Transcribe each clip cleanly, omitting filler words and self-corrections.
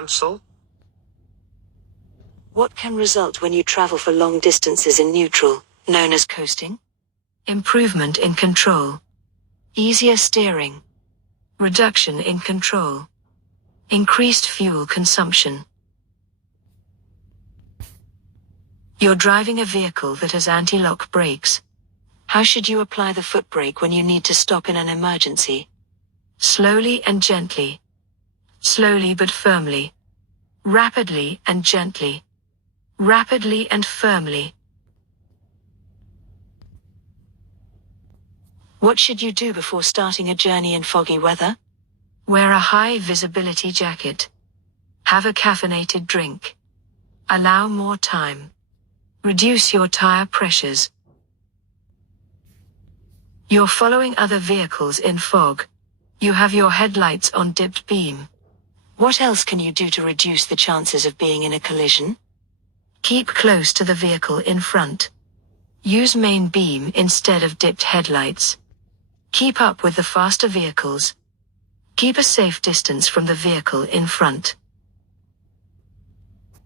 Cancel. What can result when you travel for long distances in neutral, known as coasting? Improvement in control. Easier steering. Reduction in control. Increased fuel consumption. You're driving a vehicle that has anti-lock brakes. How should you apply the foot brake when you need to stop in an emergency? Slowly and gently. Slowly but firmly. Rapidly and gently. Rapidly and firmly. What should you do before starting a journey in foggy weather? Wear a high visibility jacket. Have a caffeinated drink. Allow more time. Reduce your tire pressures. You're following other vehicles in fog. You have your headlights on dipped beam. What else can you do to reduce the chances of being in a collision? Keep close to the vehicle in front. Use main beam instead of dipped headlights. Keep up with the faster vehicles. Keep a safe distance from the vehicle in front.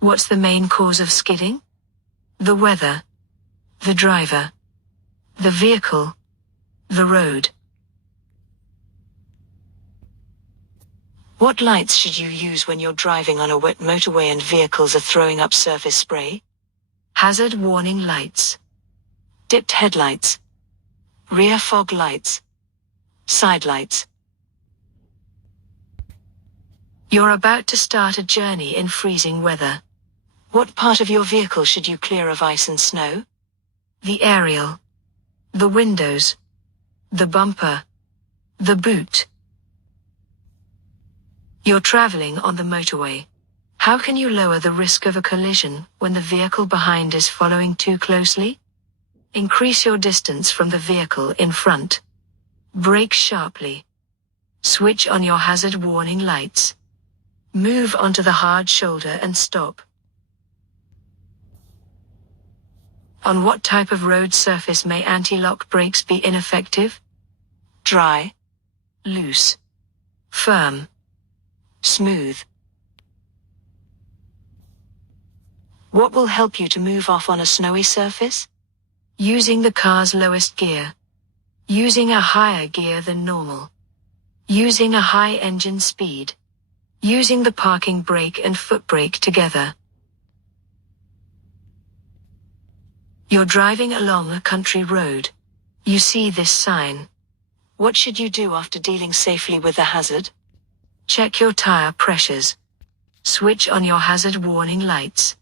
What's the main cause of skidding? The weather. The driver. The vehicle. The road. What lights should you use when you're driving on a wet motorway and vehicles are throwing up surface spray? Hazard warning lights. Dipped headlights. Rear fog lights. Side lights. You're about to start a journey in freezing weather. What part of your vehicle should you clear of ice and snow? The aerial. The windows. The bumper. The boot. You're traveling on the motorway. How can you lower the risk of a collision when the vehicle behind is following too closely? Increase your distance from the vehicle in front. Brake sharply. Switch on your hazard warning lights. Move onto the hard shoulder and stop. On what type of road surface may anti-lock brakes be ineffective? Dry. Loose. Firm. Smooth. What will help you to move off on a snowy surface? Using the car's lowest gear. Using a higher gear than normal. Using a high engine speed. Using the parking brake and foot brake together. You're driving along a country road. You see this sign. What should you do after dealing safely with the hazard? Check your tire pressures. Switch on your hazard warning lights.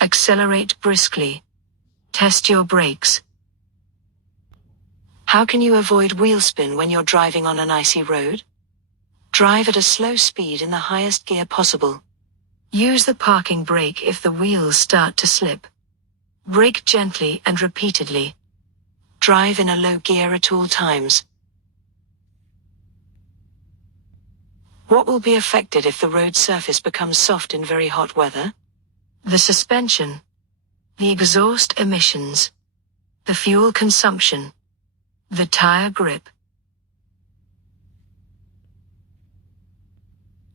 Accelerate briskly. Test your brakes. How can you avoid wheel spin when you're driving on an icy road? Drive at a slow speed in the highest gear possible. Use the parking brake if the wheels start to slip. Brake gently and repeatedly. Drive in a low gear at all times. What will be affected if the road surface becomes soft in very hot weather? The suspension. The exhaust emissions. The fuel consumption. The tire grip.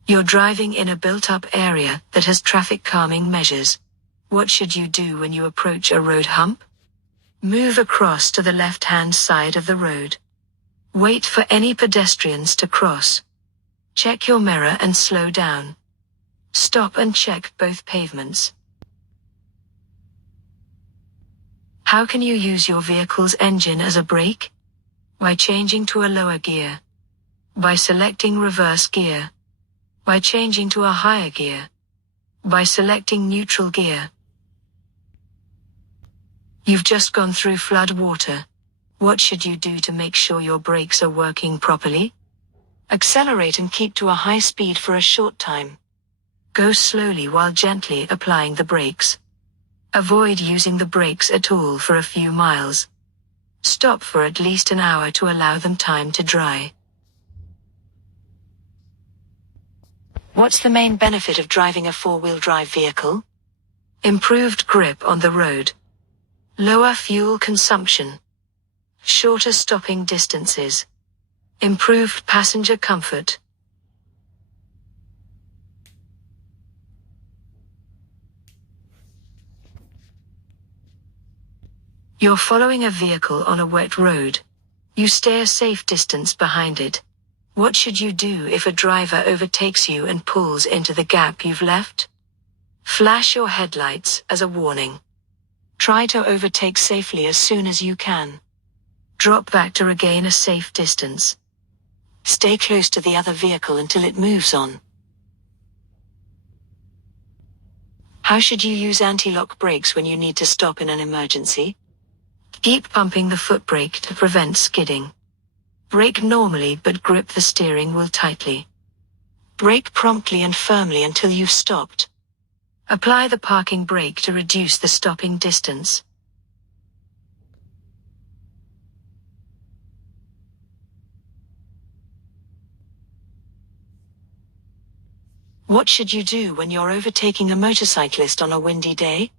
You're driving in a built-up area that has traffic calming measures. What should you do when you approach a road hump? Move across to the left-hand side of the road. Wait for any pedestrians to cross. Check your mirror and slow down. Stop and check both pavements. How can you use your vehicle's engine as a brake? By changing to a lower gear. By selecting reverse gear. By changing to a higher gear. By selecting neutral gear. You've just gone through flood water. What should you do to make sure your brakes are working properly? Accelerate and keep to a high speed for a short time. Go slowly while gently applying the brakes. Avoid using the brakes at all for a few miles. Stop for at least an hour to allow them time to dry. What's the main benefit of driving a four-wheel drive vehicle? Improved grip on the road. Lower fuel consumption. Shorter stopping distances. Improved passenger comfort. You're following a vehicle on a wet road. You stay a safe distance behind it. What should you do if a driver overtakes you and pulls into the gap you've left? Flash your headlights as a warning. Try to overtake safely as soon as you can. Drop back to regain a safe distance. Stay close to the other vehicle until it moves on. How should you use anti-lock brakes when you need to stop in an emergency? Keep pumping the foot brake to prevent skidding. Brake normally but grip the steering wheel tightly. Brake promptly and firmly until you've stopped. Apply the parking brake to reduce the stopping distance. What should you do when you're overtaking a motorcyclist on a windy day?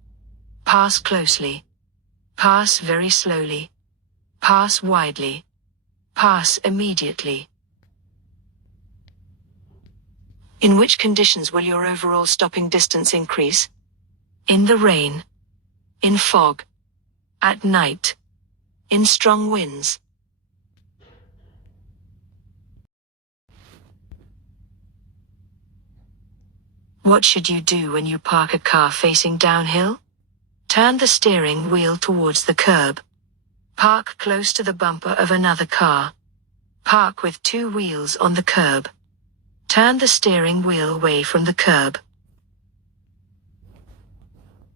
Pass closely. Pass very slowly. Pass widely. Pass immediately. In which conditions will your overall stopping distance increase? In the rain. In fog. At night. In strong winds. What should you do when you park a car facing downhill? Turn the steering wheel towards the curb. Park close to the bumper of another car. Park with two wheels on the curb. Turn the steering wheel away from the curb.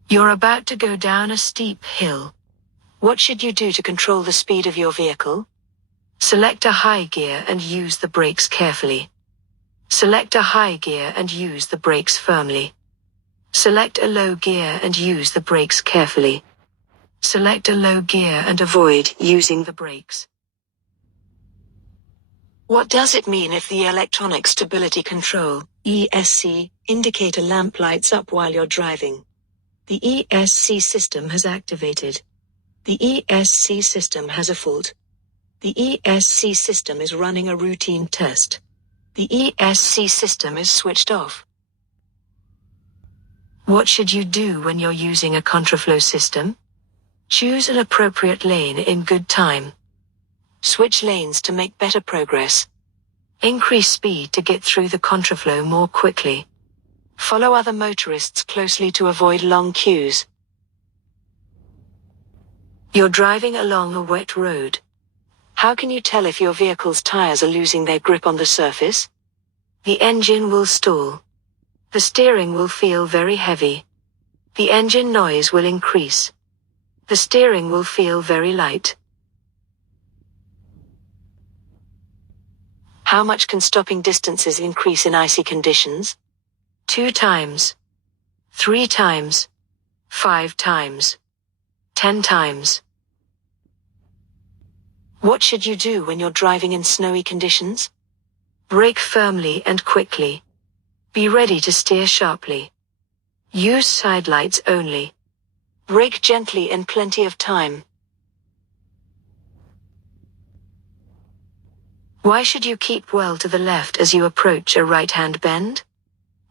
You're about to go down a steep hill. What should you do to control the speed of your vehicle? Select a high gear and use the brakes carefully. Select a high gear and use the brakes firmly. Select a low gear and use the brakes carefully. Select a low gear and avoid using the brakes. What does it mean if the electronic stability control, ESC, indicator lamp lights up while you're driving? The ESC system has activated. The ESC system has a fault. The ESC system is running a routine test. The ESC system is switched off. What should you do when you're using a contraflow system? Choose an appropriate lane in good time. Switch lanes to make better progress. Increase speed to get through the contraflow more quickly. Follow other motorists closely to avoid long queues. You're driving along a wet road. How can you tell if your vehicle's tires are losing their grip on the surface? The engine will stall. The steering will feel very heavy. The engine noise will increase. The steering will feel very light. How much can stopping distances increase in icy conditions? 2 times. 3 times. 5 times. 10 times. What should you do when you're driving in snowy conditions? Brake firmly and quickly. Be ready to steer sharply. Use side lights only. Brake gently in plenty of time. Why should you keep well to the left as you approach a right-hand bend?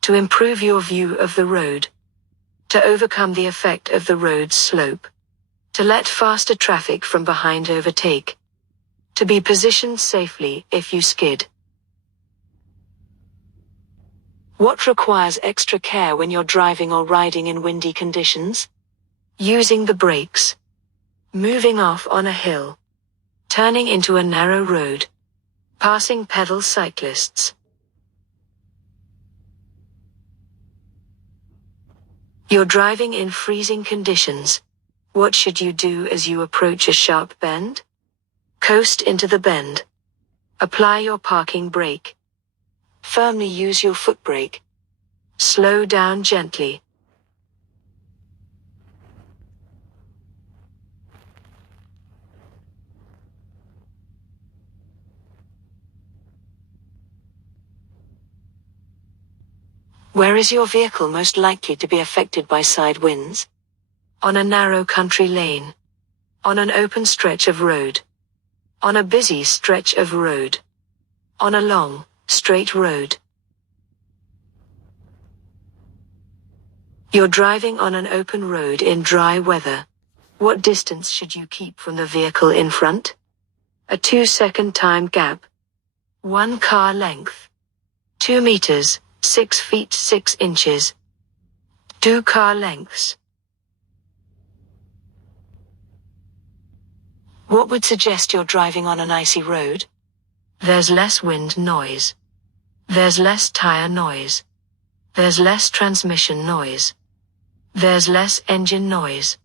To improve your view of the road. To overcome the effect of the road's slope. To let faster traffic from behind overtake. To be positioned safely if you skid. What requires extra care when you're driving or riding in windy conditions? Using the brakes. Moving off on a hill. Turning into a narrow road. Passing pedal cyclists. You're driving in freezing conditions. What should you do as you approach a sharp bend? Coast into the bend. Apply your parking brake. Firmly use your foot brake. Slow down gently. Where is your vehicle most likely to be affected by side winds? On a narrow country lane. On an open stretch of road. On a busy stretch of road. On a long, straight road. You're driving on an open road in dry weather. What distance should you keep from the vehicle in front? A 2-second time gap. 1 car length. 2 meters, 6 feet 6 inches. 2 car lengths. What would suggest you're driving on an icy road? There's less wind noise. There's less tire noise. There's less transmission noise. There's less engine noise.